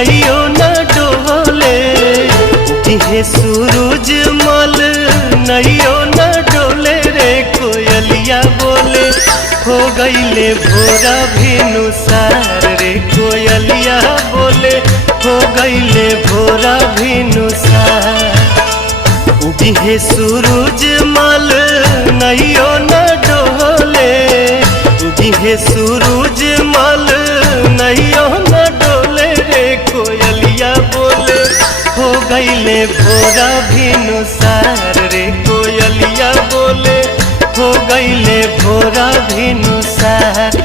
नैयो न डोले। उगे सूरज मल नैयो न डोले रे कोयलिया बोले हो गईले भोरा भिनुसार रे कोयलिया बोले हो गईले भोरा भिनुसार। उगे सूरज मल नैयो न डोले। उगे सूरज मल नैयो न डोले रे कोयलिया बोले हो गईले भोरा भिनुसार रे कोयलिया बोले हो गईले भोरा भिनुसार।